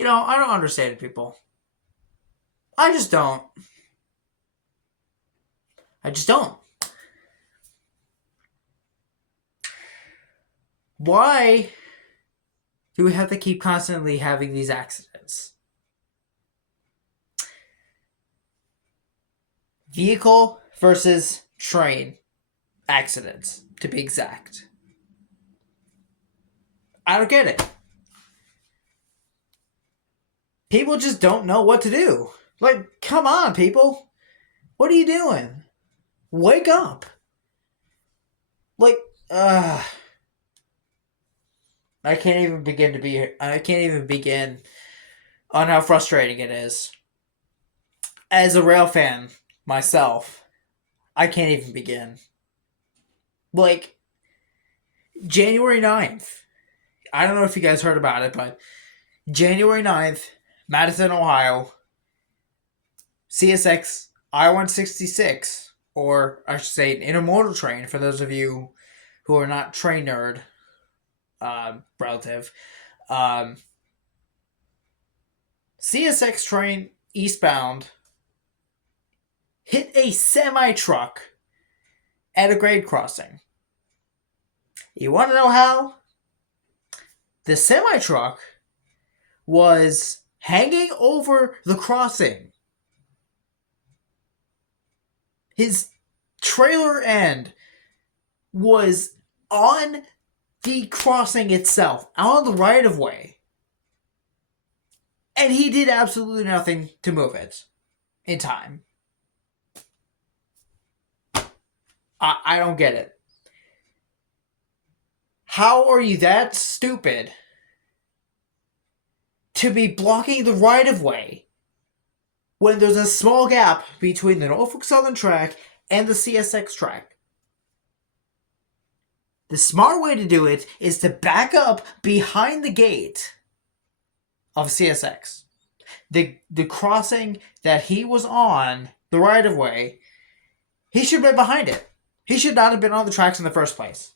I don't understand people. I just don't. I just don't. Why do we have to keep constantly having these accidents? Vehicle versus train accidents, to be exact. I don't get it. People just don't know what to do. Like, come on, people. What are you doing? Wake up. Like, I can't even begin to be. I can't even begin on how frustrating it is. As a rail fan myself, I can't even begin. Like, January 9th. I don't know if you guys heard about it, but January 9th, Madison, Ohio, CSX I-166, or I should say an intermodal train for those of you who are not train nerd relative. Um, CSX train eastbound hit a semi truck at a grade crossing. You want to know how? The semi truck was hanging over the crossing. His trailer end was on the crossing itself, on the right of way. And he did absolutely nothing to move it in time. I don't get it. How are you that stupid to be blocking the right of way when there's a small gap between the Norfolk Southern track and the CSX track? The smart way to do it is to back up behind the gate of CSX. The crossing that he was on, the right of way, he should have been behind it. He should not have been on the tracks in the first place.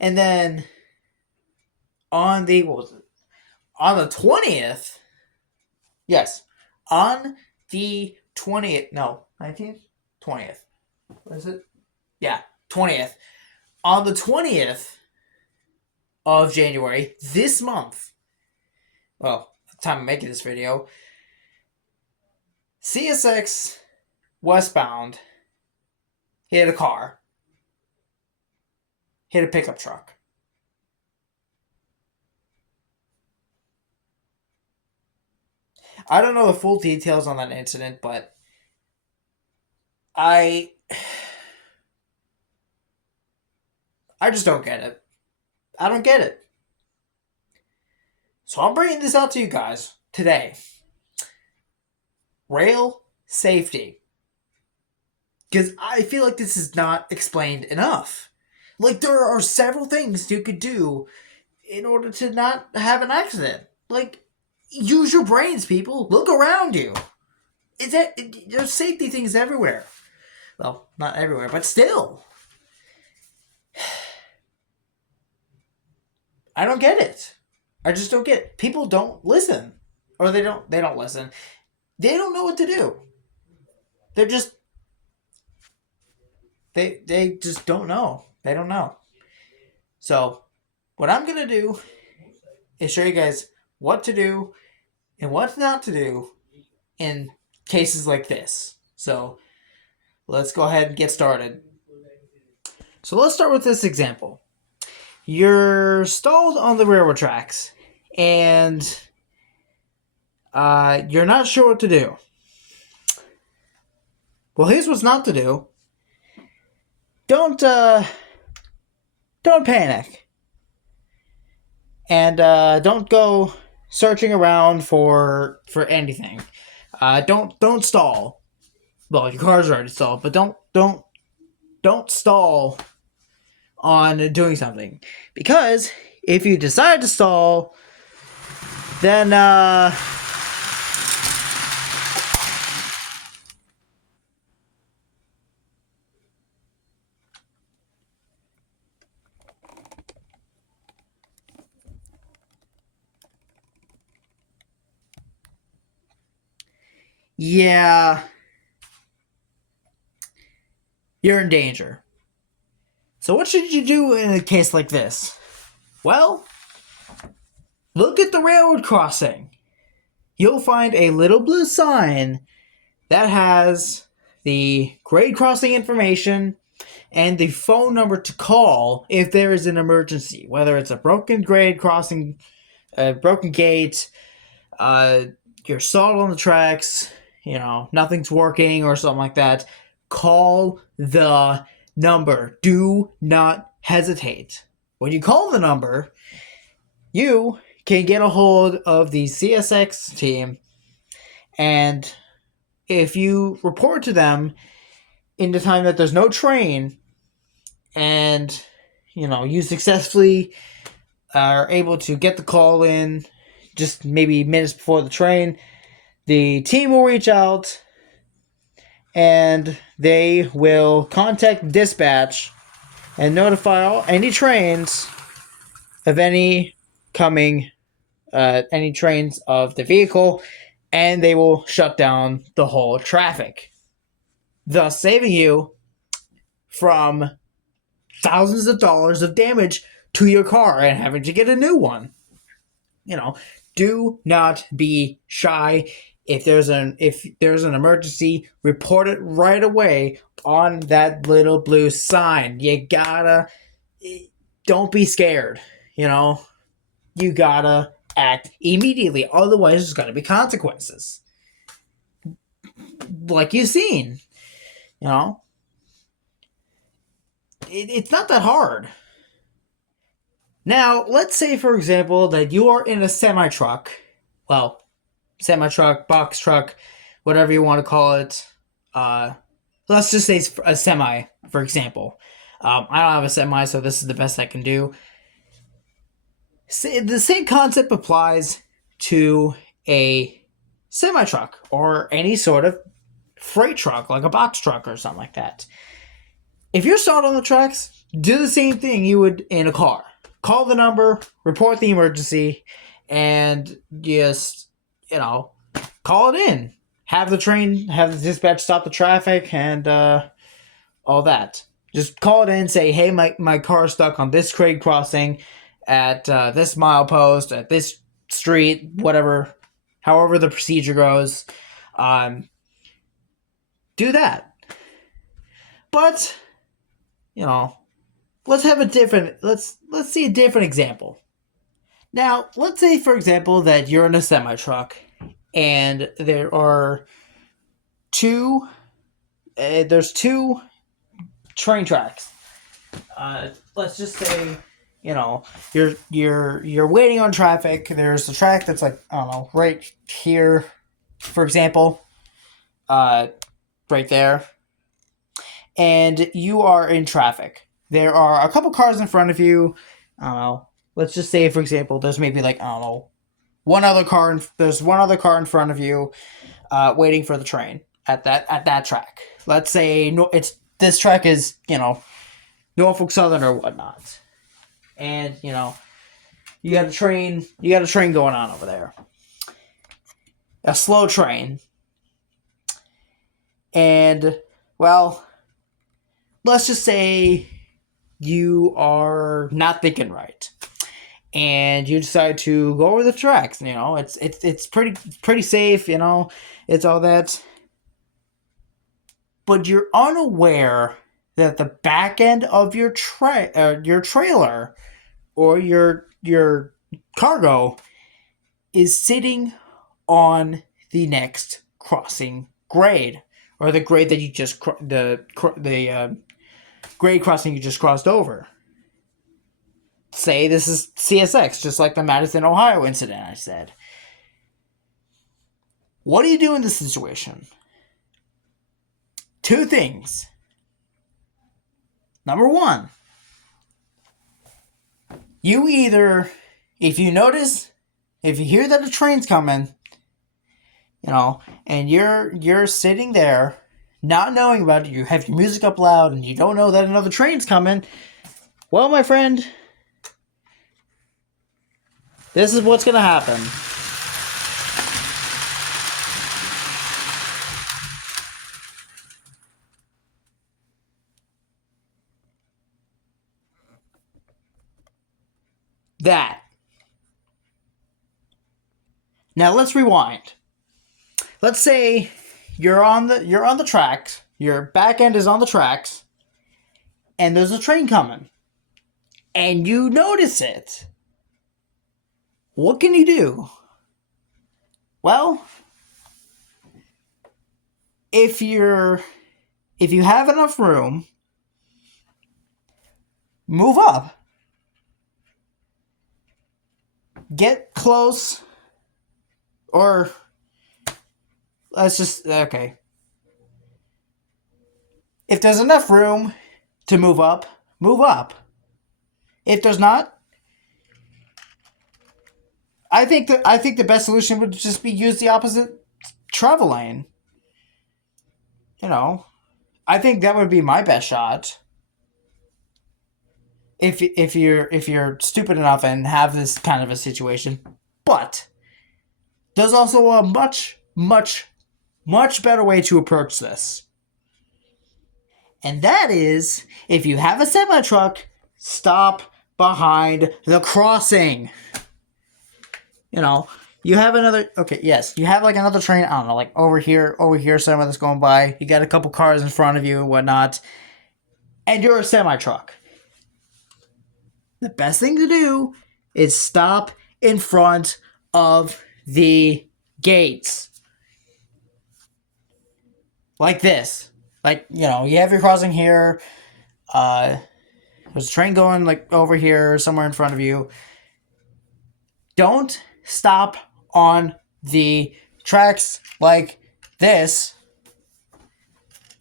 And then on the what was it? On the 20th, yes, on the 20th, no, 19th, 20th. What is it? Yeah, 20th. On the 20th of January, this month, well, at the time of making this video, CSX westbound hit a car, hit a pickup truck. I don't know the full details on that incident, but I just don't get it. I don't get it. So I'm bringing this out to you guys today. Rail safety. Because I feel like this is not explained enough. Like, there are several things you could do in order to not have an accident. Like, use your brains, people. Look around you. There's safety things everywhere. Well, not everywhere, but still. I don't get it. I just don't get it. People don't listen. Or they don't listen. They don't know what to do. They're just they just don't know. They don't know. So what I'm gonna do is show you guys what to do and what not to do in cases like this. So let's go ahead and get started. So let's start with this example. You're stalled on the railroad tracks and you're not sure what to do. Well, here's what's not to do. Don't panic, and don't go searching around for anything. Don't stall. Well, your car's already stalled, but don't stall on doing something, because if you decide to stall, then yeah, you're in danger. So what should you do in a case like this? Well, look at the railroad crossing. You'll find a little blue sign that has the grade crossing information and the phone number to call if there is an emergency, whether it's a broken grade crossing, a broken gate, uh, you're stalled on the tracks, nothing's working or something like that. Call the number. Do not hesitate. When you call the number, you can get a hold of the CSX team, and if you report to them in the time that there's no train, and you successfully are able to get the call in just maybe minutes before the train, the team will reach out and they will contact dispatch and notify any trains of any trains of the vehicle, and they will shut down the whole traffic, thus saving you from thousands of dollars of damage to your car and having to get a new one. Do not be shy. If there's an emergency, report it right away on that little blue sign. Don't be scared. You gotta act immediately. Otherwise, there's gonna be consequences. Like you've seen. It's not that hard. Now, let's say, for example, that you are in a semi-truck. Well, semi-truck, box truck, whatever you want to call it. Let's just say it's a semi, for example. I don't have a semi, so this is the best I can do. The same concept applies to a semi-truck or any sort of freight truck, like a box truck or something like that. If you're stalled on the tracks, do the same thing you would in a car. Call the number, report the emergency, and just, call it in. Have the dispatch stop the traffic and all that. Just call it in, say, hey, my car's stuck on this grade crossing at this milepost, at this street, whatever, however the procedure goes. Do that. But, let's see a different example. Now, let's say, for example, that you're in a semi-truck and there are there's two train tracks. Let's just say, you're waiting on traffic. There's a track that's like, I don't know, right here, for example, right there, and you are in traffic. There are a couple cars in front of you. I don't know. Let's just say, for example, there's maybe like, I don't know, there's one other car in front of you, waiting for the train at that track. Let's say this track is, Norfolk Southern or whatnot, and you got a train going on over there, a slow train, and well, let's just say you are not thinking right, and you decide to go over the tracks. It's pretty safe. It's all that, but you're unaware that the back end of your trailer or your cargo is sitting on the next crossing grade, or the grade that you just grade crossing you just crossed over. Say this is CSX, just like the Madison, Ohio incident I said. What do you do in this situation? Two things. Number one, you either, if you hear that a train's coming, and you're sitting there not knowing about it, you have your music up loud and you don't know that another train's coming, well, my friend, this is what's going to happen. that. Now let's rewind. Let's say you're on the tracks. Your back end is on the tracks, and there's a train coming, and you notice it. What can you do? Well, if you have enough room, move up. Get close, or let's just, okay. If there's enough room to move up, move up. If there's not, I think the best solution would just be use the opposite travel lane. You know, I think that would be my best shot. If you're stupid enough and have this kind of a situation, but there's also a much better way to approach this, and that is if you have a semi truck, stop behind the crossing. You know, you have another, okay, yes, you have like another train, I don't know, like over here somewhere that's going by. You got a couple cars in front of you and whatnot, and you're a semi truck. The best thing to do is stop in front of the gates. Like this. Like, you know, you have your crossing here. There's a train going like over here, somewhere in front of you. Don't stop on the tracks like this.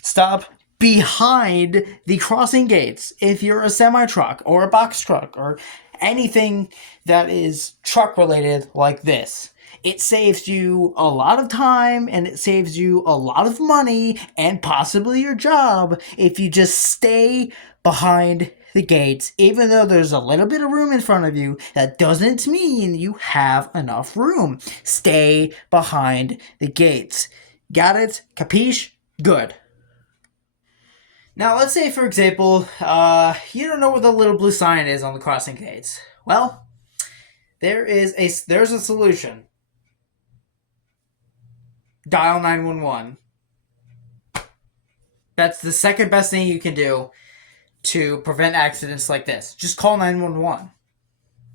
Stop behind the crossing gates if you're a semi-truck or a box truck or anything that is truck related like this. It saves you a lot of time and it saves you a lot of money and possibly your job if you just stay behind the gates. Even though there's a little bit of room in front of you, that doesn't mean you have enough room. Stay behind the gates. Got it? Capiche? Good. Now, let's say, for example, you don't know where the little blue sign is on the crossing gates. Well, there's a solution. Dial 911. That's the second best thing you can do to prevent accidents like this. Just call 911.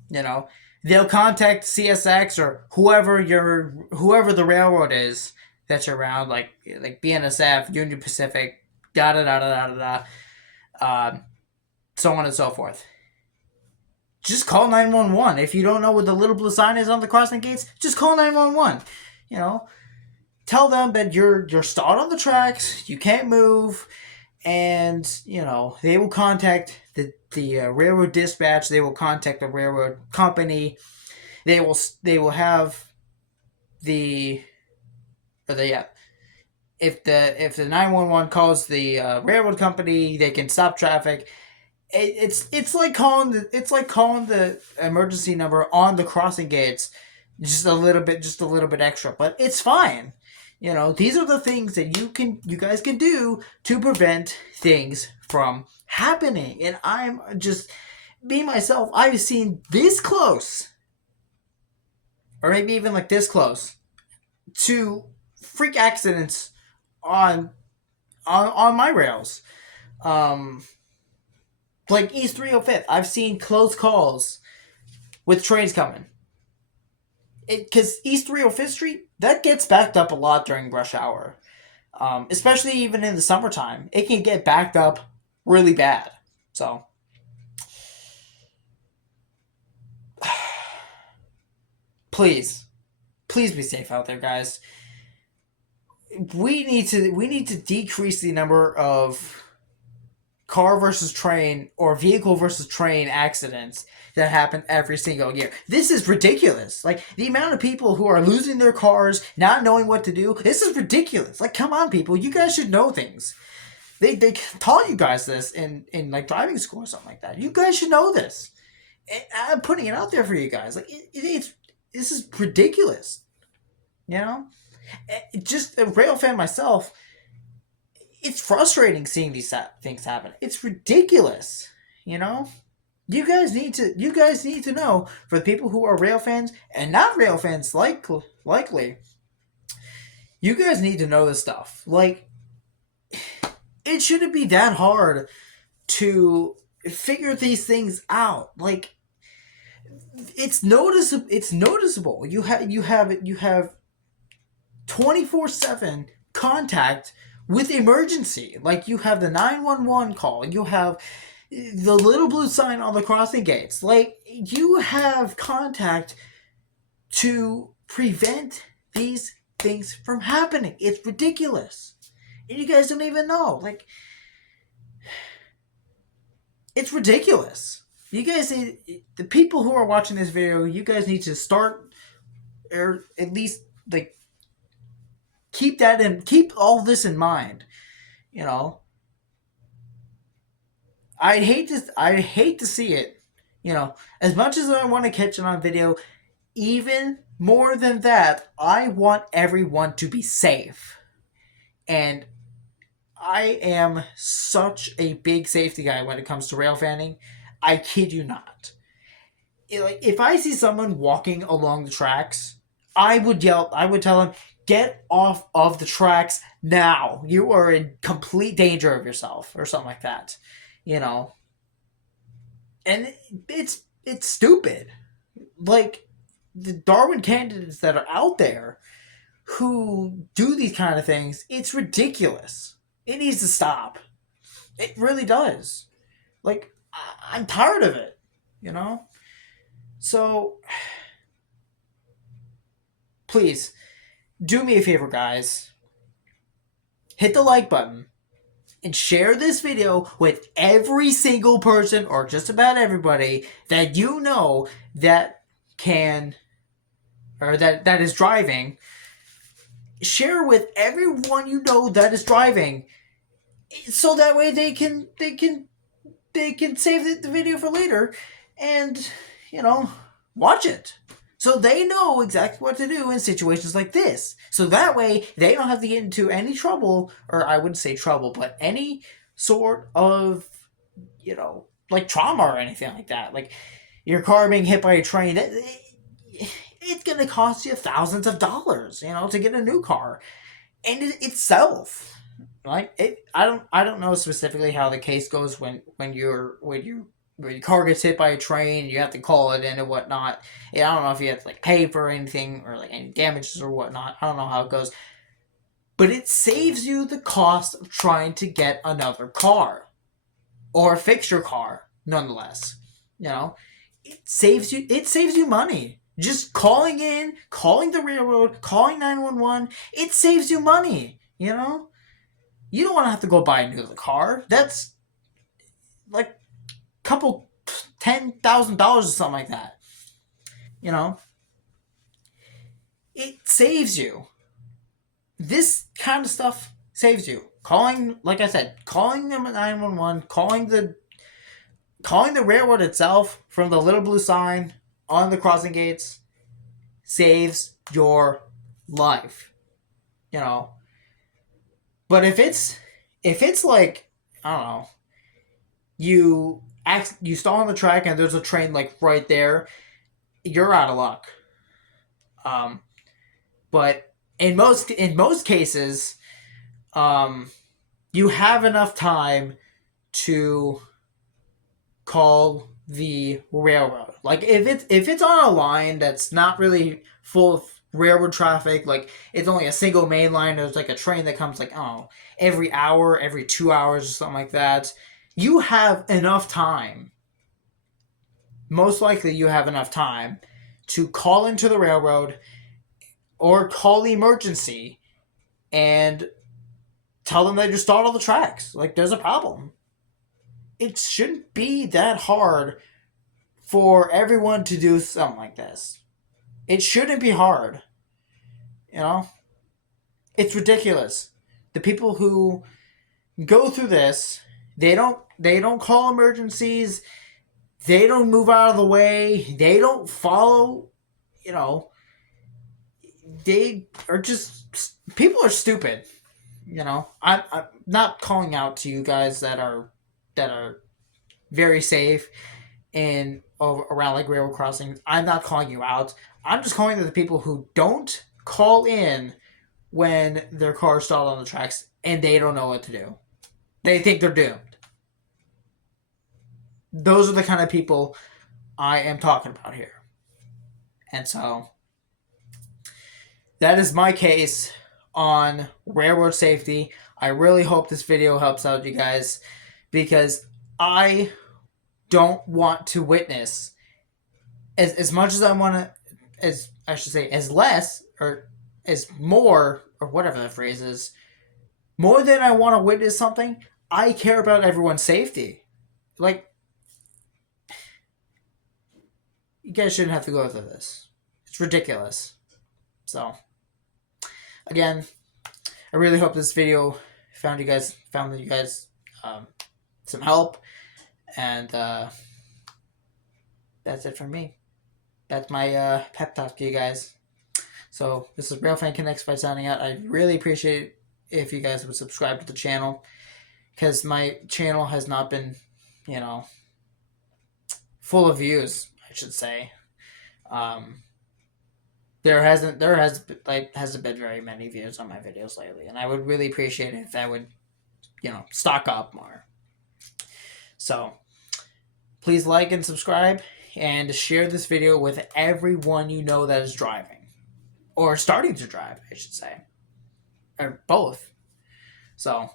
You know, they'll contact CSX or whoever the railroad is that you're around, like BNSF, Union Pacific, da da da da da da, so on and so forth. Just call 911. If you don't know what the little blue sign is on the crossing gates, just call 911. You know, tell them that you're stalled on the tracks, you can't move, and you know they will contact the railroad dispatch. They will contact the railroad company. They will have the yeah. If the 911 calls the railroad company, they can stop traffic. It's like calling the emergency number on the crossing gates, just a little bit extra, but it's fine. You know, these are the things that you guys can do to prevent things from happening. And I'm just me myself. I've seen this close, or maybe even like this close, to freak accidents on my rails. Like East 305th, I've seen close calls with trains coming. Because East 305th Street, that gets backed up a lot during rush hour. Especially even in the summertime. It can get backed up really bad. So, please be safe out there, guys. We need to decrease the number of car versus train or vehicle versus train accidents that happen every single year. This is ridiculous. Like, the amount of people who are losing their cars, not knowing what to do, this is ridiculous. Like, come on, people. You guys should know things. They taught you guys this in like driving school or something like that. You guys should know this. And I'm putting it out there for you guys. Like, this is ridiculous. You know? Just a rail fan myself, it's frustrating seeing these things happen. It's ridiculous, you know? You guys need to know, for the people who are rail fans and not rail fans, likely, you guys need to know this stuff. Like, it shouldn't be that hard to figure these things out. Like, it's noticeable. It's noticeable. You have 24/7 contact with emergency. Like, you have the 911 call. You have the little blue sign on the crossing gates. Like, you have contact to prevent these things from happening. It's ridiculous. And you guys don't even know. Like, it's ridiculous. You guys need, the people who are watching this video, you guys need to start, or at least, like, keep all this in mind. You know, I'd hate to see it. As much as I want to catch it on video, even more than that, I want everyone to be safe. And I am such a big safety guy when it comes to rail fanning. I kid you not. Like, if I see someone walking along the tracks, I would yell. I would tell them, "Get off of the tracks now! You are in complete danger of yourself," or something like that. You know, and it's stupid. Like, the Darwin candidates that are out there who do these kind of things, it's ridiculous. It needs to stop. It really does. Like, I'm tired of it, you know? So, please, do me a favor, guys. Hit the like button and share this video with every single person, or just about everybody, that you know that can, or that is driving. Share with everyone you know that is driving, so that way they can save the video for later, and, you know watch it, so they know exactly what to do in situations like this, so that way they don't have to get into any trouble, or I wouldn't say trouble, but any sort of, like, trauma or anything like that, like your car being hit by a train. It's gonna cost you thousands of dollars, to get a new car, and itself. Like, I don't know specifically how the case goes when your car gets hit by a train, you have to call it in and whatnot. I don't know if you have to, like, pay for anything, or, like, any damages or whatnot. I don't know how it goes, but it saves you the cost of trying to get another car, or fix your car. Nonetheless, it saves you money. Just calling the railroad, calling 911, it saves you money. You don't want to have to go buy a new car. That's like a couple $10,000 or something like that. You know, it saves you. This kind of stuff saves you. Calling, like I said, calling them at 911, calling the railroad itself from the little blue sign on the crossing gates saves your life. You know, but if it's like, I don't know, you stall on the track and there's a train, like, right there, you're out of luck. Um, but in most cases, um, you have enough time to call the railroad. Like, if it's on a line that's not really full of railroad traffic, like it's only a single main line, there's like a train that comes, like, oh, every hour, every 2 hours, or something like that. You have enough time. Most likely, you have enough time to call into the railroad, or call the emergency, and tell them that you're stalled on the tracks. Like, there's a problem. It shouldn't be that hard for everyone to do something like this. It shouldn't be hard. You know? It's ridiculous. The people who go through this, they don't call emergencies, they don't move out of the way, they don't follow, you know, they are just, people are stupid. I'm not calling out to you guys that are very safe. in around like railroad crossings. I'm not calling you out. I'm just calling to the people who don't call in when their car stalled on the tracks and they don't know what to do. They think they're doomed. Those are the kind of people I am talking about here. And so that is my case on railroad safety. I really hope this video helps out you guys because I don't want to witness as much as I want to, as I should say, as less or as more or whatever the phrase is, more than I want to witness something. I care about everyone's safety. Like, you guys shouldn't have to go through this. It's ridiculous. So, again, I really hope this video found you guys some help, and that's it from me. That's my pep talk to you guys. So this is Real Fan Connects by signing out. I really appreciate it if you guys would subscribe to the channel because my channel has not been, full of views, I should say. There hasn't been very many views on my videos lately, and I would really appreciate it if that would, stock up more. So please like and subscribe and share this video with everyone you know that is driving or starting to drive, I should say, or both. So,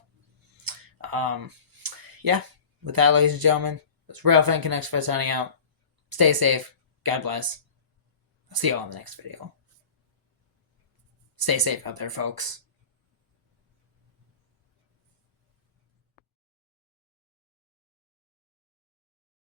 yeah. With that, ladies and gentlemen, it's Rail Fan Connects by signing out. Stay safe. God bless. I'll see you all in the next video. Stay safe out there, folks.